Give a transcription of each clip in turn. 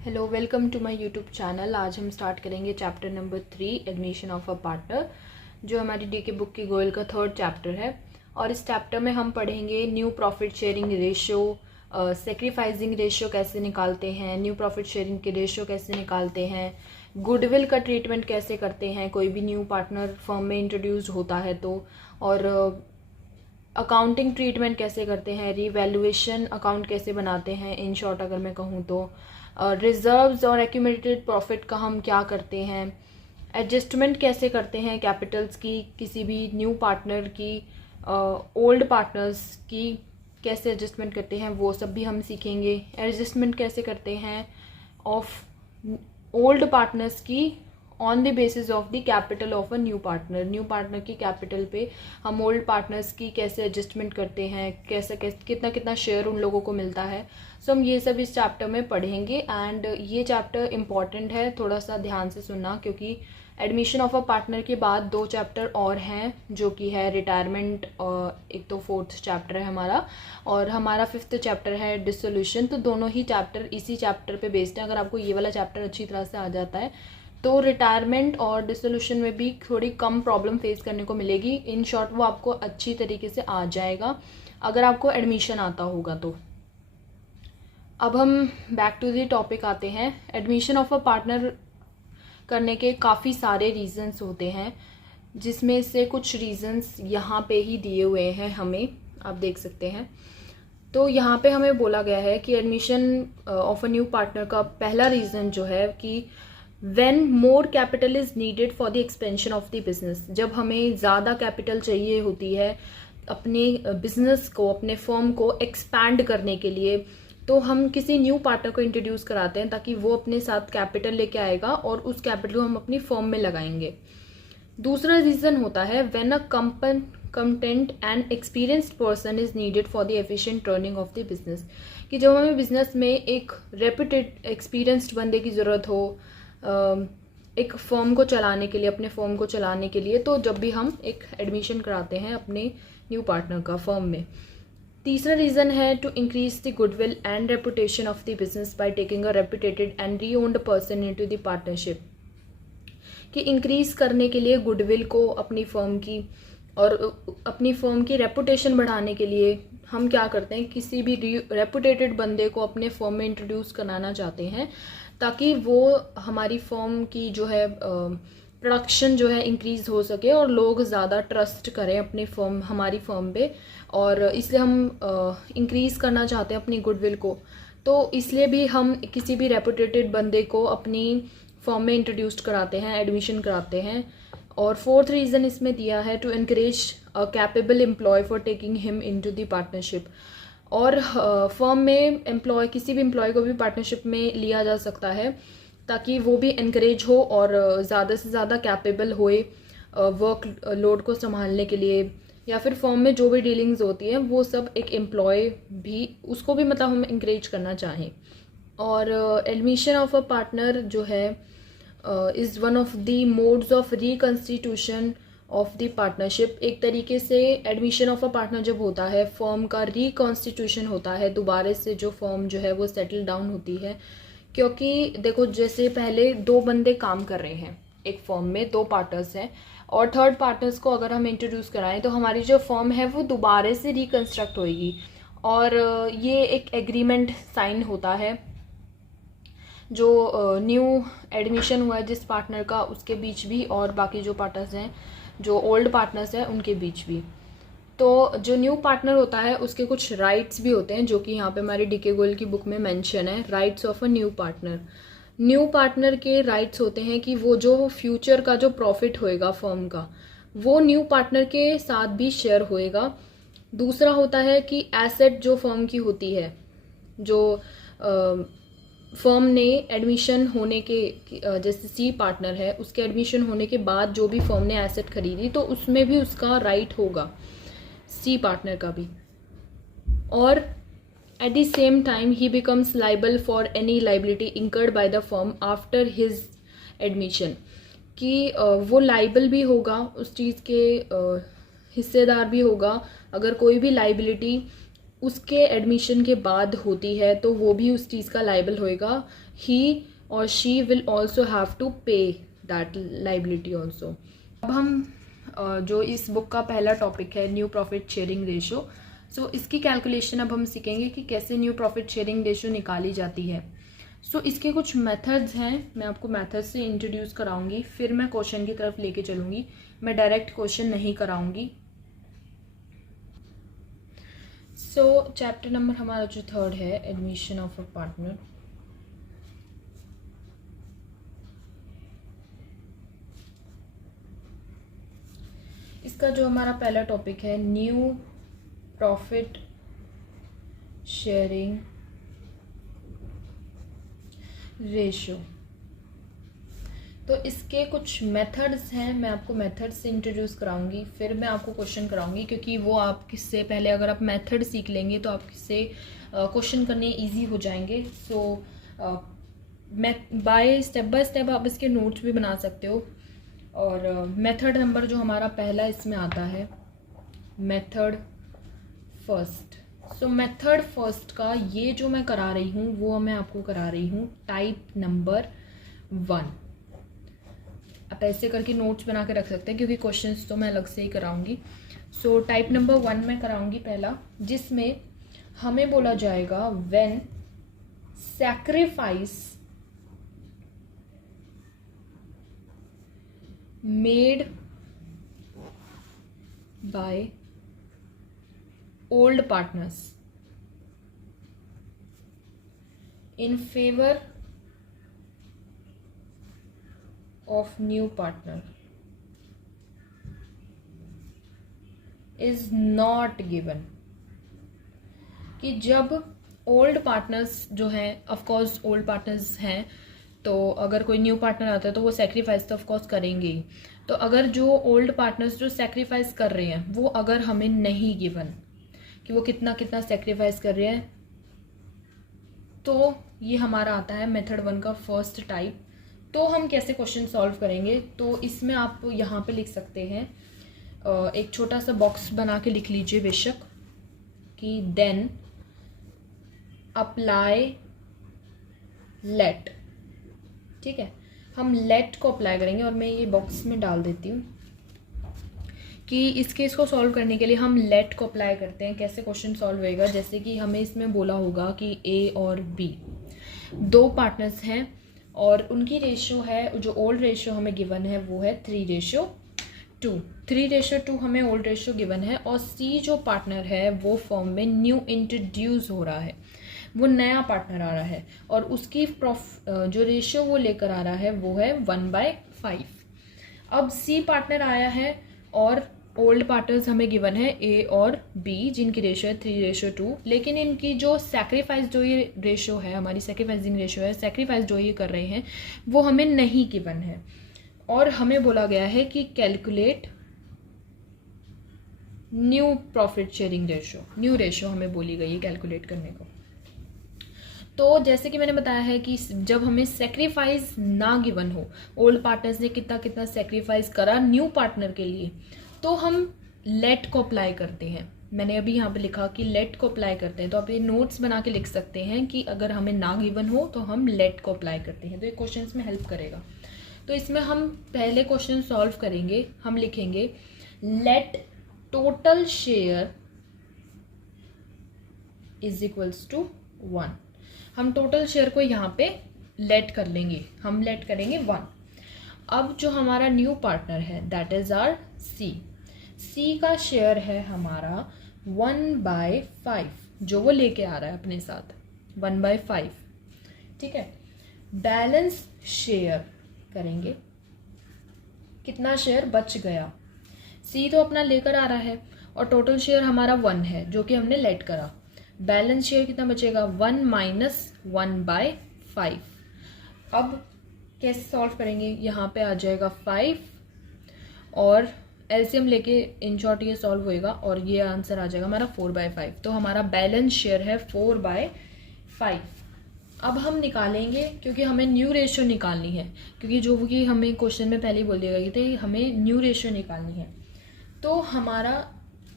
Hello, welcome to my YouTube channel. आज हम start करेंगे chapter number 3 admission of a partner, जो हमारी डीके बुक की गोयल का थर्ड चैप्टर है। और इस चैप्टर में हम पढ़ेंगे new profit sharing ratio, sacrificing ratio कैसे निकालते हैं, न्यू प्रॉफिट शेयरिंग के रेशियो कैसे निकालते हैं, गुडविल का ट्रीटमेंट कैसे करते हैं कोई भी न्यू पार्टनर फर्म में इंट्रोड्यूस होता है तो, और अकाउंटिंग ट्रीटमेंट कैसे करते हैं, रीवैल्यूएशन अकाउंट कैसे बनाते हैं, इन शॉर्ट अगर मैं कहूँ तो रिजर्व्स और एक्यूमुलेटेड प्रॉफिट का हम क्या करते हैं, एडजस्टमेंट कैसे करते हैं कैपिटल्स की, किसी भी न्यू पार्टनर की ओल्ड पार्टनर्स की कैसे एडजस्टमेंट करते हैं वो सब भी हम सीखेंगे। एडजस्टमेंट कैसे करते हैं ऑफ ओल्ड पार्टनर्स की on the basis of the capital of a new partner की कैपिटल पे हम ओल्ड पार्टनर्स की कैसे एडजस्टमेंट करते हैं, कैसे कितना कितना शेयर उन लोगों को मिलता है। सो हम ये सब इस चैप्टर में पढ़ेंगे एंड ये चैप्टर इम्पॉर्टेंट है, थोड़ा सा ध्यान से सुनना, क्योंकि एडमिशन ऑफ अ पार्टनर के बाद 2 चैप्टर और हैं जो कि है रिटायरमेंट, एक तो 4th चैप्टर है हमारा, और हमारा 5th चैप्टर है डिसोल्यूशन। तो दोनों ही चैप्टर इसी चैप्टर पे बेस्ड है। अगर आपको ये वाला चैप्टर अच्छी तरह से आ जाता है तो रिटायरमेंट और डिसोल्यूशन में भी थोड़ी कम प्रॉब्लम फेस करने को मिलेगी। इन शॉर्ट वो आपको अच्छी तरीके से आ जाएगा अगर आपको एडमिशन आता होगा तो। अब हम बैक टू द टॉपिक आते हैं। एडमिशन ऑफ अ पार्टनर करने के काफ़ी सारे रीजंस होते हैं, जिसमें से कुछ रीजंस यहाँ पे ही दिए हुए हैं हमें, आप देख सकते हैं। तो यहाँ पे हमें बोला गया है कि admission of a new partner का पहला रीज़न जो है कि when more capital is needed for the expansion of the business, जब हमें ज़्यादा कैपिटल चाहिए होती है अपने बिजनेस को, अपने फर्म को एक्सपैंड करने के लिए, तो हम किसी न्यू पार्टनर को इंट्रोड्यूस कराते हैं ताकि वो अपने साथ कैपिटल लेके आएगा और उस कैपिटल को हम अपनी फर्म में लगाएंगे। दूसरा रीज़न होता है when a competent and experienced person is needed for the efficient running of the business, कि जब हमें बिजनेस में एक रेप्यूटेड एक्सपीरियंस्ड बंदे की ज़रूरत हो एक फर्म को चलाने के लिए, अपने फर्म को चलाने के लिए, तो जब भी हम एक एडमिशन कराते हैं अपने न्यू पार्टनर का फर्म में। तीसरा रीज़न है to increase the goodwill and reputation of the business by taking a reputed and renowned person into the partnership, कि इंक्रीज करने के लिए गुडविल को अपनी फर्म की और अपनी फर्म की रेपुटेशन बढ़ाने के लिए हम क्या करते हैं, किसी भी रेपुटेटेड बंदे को अपने फर्म में इंट्रोड्यूस कराना चाहते हैं ताकि वो हमारी फर्म की जो है प्रोडक्शन जो है इंक्रीज हो सके और लोग ज़्यादा ट्रस्ट करें अपनी फर्म, हमारी फर्म पे, और इसलिए हम इंक्रीज करना चाहते हैं अपनी गुडविल को। तो इसलिए भी हम किसी भी रेपुटेटेड बंदे को अपनी फर्म में इंट्रोड्यूस कराते हैं, एडमिशन कराते हैं। और 4th रीज़न इसमें दिया है to encourage a capable employee for taking him into the partnership, और फर्म में एम्प्लॉय, किसी भी एम्प्लॉय को भी पार्टनरशिप में लिया जा सकता है ताकि वो भी एनकरेज हो और ज़्यादा से ज़्यादा कैपेबल होए वर्क लोड को संभालने के लिए, या फिर फर्म में जो भी डीलिंग्स होती हैं वो सब एक एम्प्लॉय भी, उसको भी मतलब हम इंकरेज करना चाहें। और एडमिशन ऑफ अ पार्टनर जो है is one of the modes of reconstitution of the partnership. एक तरीके से एडमिशन ऑफ अ पार्टनर जब होता है, फर्म का रिकॉन्स्टिट्यूशन होता है, दोबारा से जो फर्म जो है वो सेटल डाउन होती है। क्योंकि देखो, जैसे पहले 2 बंदे काम कर रहे हैं एक फर्म में, 2 पार्टनर्स हैं, और थर्ड पार्टनर्स को अगर हम इंट्रोड्यूस कराएं तो हमारी जो फर्म है वो दोबारा से रिकन्स्ट्रक्ट होएगी, और ये एक एग्रीमेंट साइन होता है जो न्यू एडमिशन हुआ है जिस पार्टनर का, उसके बीच भी, और बाकी जो पार्टनर्स हैं, जो ओल्ड पार्टनर्स हैं, उनके बीच भी। तो जो न्यू पार्टनर होता है उसके कुछ राइट्स भी होते हैं जो कि यहाँ पे हमारी डीके गोयल की बुक में मेंशन है, rights of a new partner. New partner के राइट्स होते हैं कि वो जो फ्यूचर का जो प्रॉफिट होएगा फर्म का, वो न्यू पार्टनर के साथ भी शेयर होएगा। दूसरा होता है कि एसेट जो फर्म की होती है, जो फर्म ने एडमिशन होने के, जैसे सी पार्टनर है, उसके एडमिशन होने के बाद जो भी फर्म ने एसेट खरीदी तो उसमें भी उसका राइट होगा, सी पार्टनर का भी। और at the same time he becomes liable for any liability incurred by the firm after his admission, कि वो लाइबल भी होगा, उस चीज़ के हिस्सेदार भी होगा अगर कोई भी लाइबिलिटी उसके एडमिशन के बाद होती है तो वो भी उस चीज़ का लाइबल होएगा. ही और she will also have to pay that liability also. अब हम जो इस बुक का पहला टॉपिक है new profit sharing ratio, so इसकी कैलकुलेशन अब हम सीखेंगे कि कैसे न्यू प्रॉफिट शेयरिंग रेशो निकाली जाती है. सो इसके कुछ मेथड्स हैं, मैं आपको मेथड से इंट्रोड्यूस कराऊंगी, फिर मैं क्वेश्चन की तरफ लेके चलूँगी. मैं डायरेक्ट क्वेश्चन नहीं कराऊंगी. सो चैप्टर नंबर हमारा जो 3rd है एडमिशन ऑफ अ पार्टनर. इसका जो हमारा पहला टॉपिक है न्यू प्रॉफिट शेयरिंग रेशो. तो इसके कुछ मेथड्स हैं, मैं आपको मेथड्स से इंट्रोड्यूस कराऊंगी, फिर मैं आपको क्वेश्चन कराऊंगी, क्योंकि वो आप किससे पहले अगर आप मेथड सीख लेंगे तो आप किससे क्वेश्चन करने इजी हो जाएंगे. सो बाय स्टेप आप इसके नोट्स भी बना सकते हो. और मेथड नंबर जो हमारा पहला इसमें आता है मेथड फर्स्ट. सो मेथड फर्स्ट का ये जो मैं करा रही हूँ वो मैं आपको करा रही हूँ टाइप नंबर 1. आप ऐसे करके नोट्स बना के रख सकते हैं क्योंकि क्वेश्चंस तो मैं अलग से ही कराऊंगी. सो टाइप नंबर 1 में कराऊंगी पहला, जिसमें हमें बोला जाएगा when sacrifice made by old partners in favor of new partner is not given. कि जब ओल्ड पार्टनर्स जो हैं, ऑफ कोर्स ओल्ड पार्टनर्स हैं, तो अगर कोई न्यू पार्टनर आता है तो वो सेक्रीफाइस तो ऑफ कोर्स करेंगे ही. तो अगर जो ओल्ड पार्टनर्स जो सेक्रीफाइस कर रहे हैं वो अगर हमें नहीं गिवन कि वो कितना कितना सेक्रीफाइस कर रहे हैं, तो ये हमारा आता है मेथड 1 का फर्स्ट टाइप. तो हम कैसे क्वेश्चन सॉल्व करेंगे, तो इसमें आप यहाँ पे लिख सकते हैं, एक छोटा सा बॉक्स बना के लिख लीजिए बेशक, कि देन अप्लाई लेट. ठीक है, हम लेट को अप्लाई करेंगे और मैं ये बॉक्स में डाल देती हूँ कि इस केस को सॉल्व करने के लिए हम लेट को अप्लाई करते हैं. कैसे क्वेश्चन सॉल्व होएगा, जैसे कि हमें इसमें बोला होगा कि ए और बी 2 पार्टनर्स हैं और उनकी रेशियो है, जो ओल्ड रेशियो हमें गिवन है वो है 3:2. 3:2 हमें ओल्ड रेशियो गिवन है. और सी जो पार्टनर है वो फॉर्म में न्यू इंट्रोड्यूस हो रहा है, वो नया पार्टनर आ रहा है और उसकी जो रेशियो वो लेकर आ रहा है वो है 1/5. अब सी पार्टनर आया है और ओल्ड पार्टनर्स हमें गिवन है ए और बी, जिनकी रेशियो है 3:2. लेकिन इनकी जो सैक्रिफाइस जो ये रेशियो है, हमारी सैक्रिफाइसिंग रेशियो है, सैक्रिफाइस जो ये कर रहे हैं वो हमें नहीं गिवन है. और हमें बोला गया है कि calculate new profit sharing ratio. New ratio हमें बोली गई है कैलकुलेट करने को. तो जैसे कि मैंने बताया है कि जब हमें सेक्रीफाइस ना गिवन हो, ओल्ड पार्टनर्स ने कितना कितना सेक्रीफाइस करा न्यू पार्टनर के लिए, तो हम लेट को अप्लाई करते हैं. मैंने अभी यहाँ पे लिखा कि लेट को अप्लाई करते हैं, तो आप ये नोट्स बना के लिख सकते हैं कि अगर हमें ना गिवन हो तो हम लेट को अप्लाई करते हैं. तो ये क्वेश्चन में हेल्प करेगा. तो इसमें हम पहले क्वेश्चन सॉल्व करेंगे. हम लिखेंगे let total share is equals to 1. हम टोटल शेयर को यहाँ पे लेट कर लेंगे, हम लेट करेंगे 1. अब जो हमारा न्यू पार्टनर है दैट इज आर सी. सी का शेयर है हमारा 1/5, जो वो लेके आ रहा है अपने साथ 1/5. ठीक है, बैलेंस शेयर करेंगे, कितना शेयर बच गया. सी तो अपना लेकर आ रहा है और टोटल शेयर हमारा 1 है जो कि हमने लेट करा. बैलेंस शेयर कितना बचेगा, 1 - 1/5. अब कैसे सॉल्व करेंगे, यहाँ पे आ जाएगा 5 और एलसीएम लेके इन शॉर्ट ये सॉल्व होएगा और ये आंसर आ जाएगा हमारा 4/5. तो हमारा बैलेंस शेयर है 4/5. अब हम निकालेंगे, क्योंकि हमें न्यू रेशियो निकालनी है, क्योंकि जो कि हमें क्वेश्चन में पहले ही बोल दिया गया था हमें न्यू रेशियो निकालनी है. तो हमारा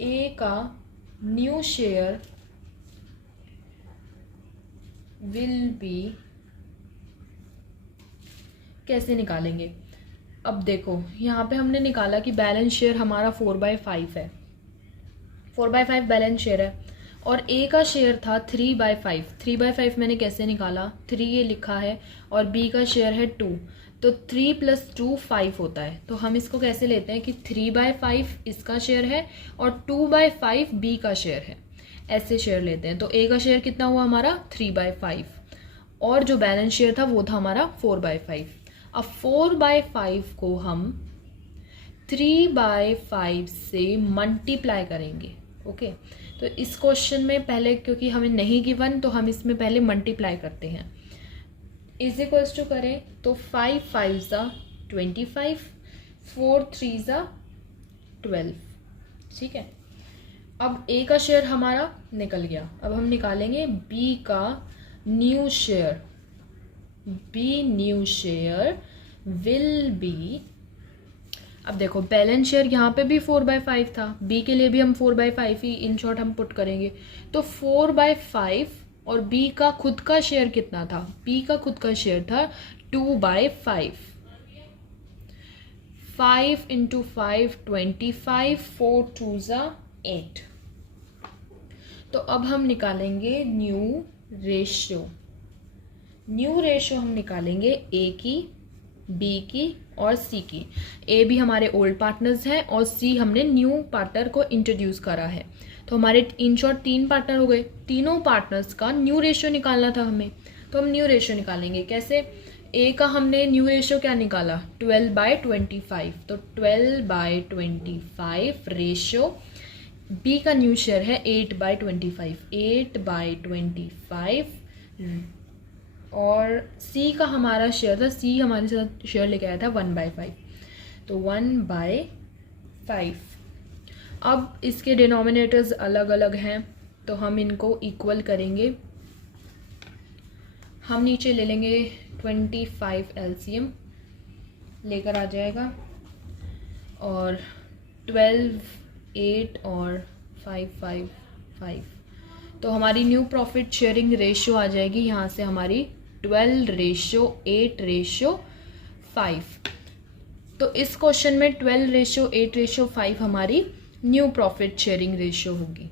ए का न्यू शेयर विल बी कैसे निकालेंगे? अब देखो यहाँ पे हमने निकाला कि बैलेंस शेयर हमारा 4/5 है, 4/5 बैलेंस शेयर है, और ए का शेयर था 3/5। 3/5 मैंने कैसे निकाला? 3 ये लिखा है और बी का शेयर है 2, तो 3 + 2 5 होता है। तो हम इसको कैसे लेते हैं कि 3/5 इसका शेयर है और 2/5 बी का शेयर है, ऐसे शेयर लेते हैं। तो ए का शेयर कितना हुआ हमारा? 3/5, और जो बैलेंस शेयर था वो था हमारा 4/5। अब 4/5 को हम 3/5 से मल्टीप्लाई करेंगे। ओके, तो इस क्वेश्चन में पहले, क्योंकि हमें नहीं गिवन, तो हम इसमें पहले मल्टीप्लाई करते हैं। इज इक्वल्स टू करें तो 5 5 = 25, 4 3 = 12। ठीक है, अब ए का शेयर हमारा निकल गया। अब हम निकालेंगे बी का new share. B new share will be, अब देखो बैलेंस शेयर यहाँ पे भी 4/5 था, बी के लिए भी हम 4/5 ही इन शॉर्ट हम पुट करेंगे। तो 4/5 और बी का खुद का शेयर कितना था? बी का खुद का शेयर था 2/5। 5 × 5 25, 4 2 = 8। तो अब हम निकालेंगे न्यू रेशियो। न्यू रेशियो हम निकालेंगे ए की, बी की और सी की। ए भी हमारे ओल्ड पार्टनर्स हैं और सी हमने न्यू पार्टनर को इंट्रोड्यूस करा है। तो हमारे इन शॉर्ट 3 पार्टनर हो गए। तीनों पार्टनर्स का न्यू रेशियो निकालना था हमें, तो हम न्यू रेशियो निकालेंगे। कैसे? ए का हमने न्यू रेशियो क्या निकाला? 12/25, तो 12/25 रेशियो। बी का न्यू शेयर है 8/25, 8/25, और सी का हमारा शेयर था, सी हमारे साथ शेयर लेके आया था 1/5, तो 1/5। अब इसके डिनोमिनेटर्स अलग अलग हैं, तो हम इनको इक्वल करेंगे। हम नीचे ले लेंगे 25 LCM लेकर आ जाएगा, और 12 8 और 5 5 5, तो हमारी न्यू प्रॉफिट शेयरिंग रेशियो आ जाएगी यहाँ से हमारी 12:8:5। तो इस क्वेश्चन में 12:8:5 हमारी न्यू प्रॉफिट शेयरिंग रेशियो होगी।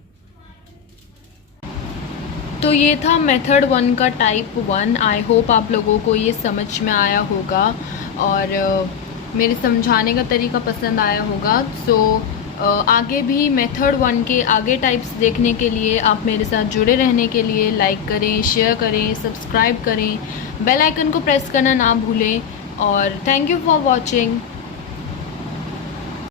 तो ये था मेथड 1 का टाइप 1। आई होप आप लोगों को ये समझ में आया होगा और मेरे समझाने का तरीका पसंद आया होगा। सो आगे भी मेथड 1 के आगे टाइप्स देखने के लिए आप मेरे साथ जुड़े रहने के लिए लाइक करें, शेयर करें, सब्सक्राइब करें, बेल आइकन को प्रेस करना ना भूलें, और थैंक यू फॉर वॉचिंग।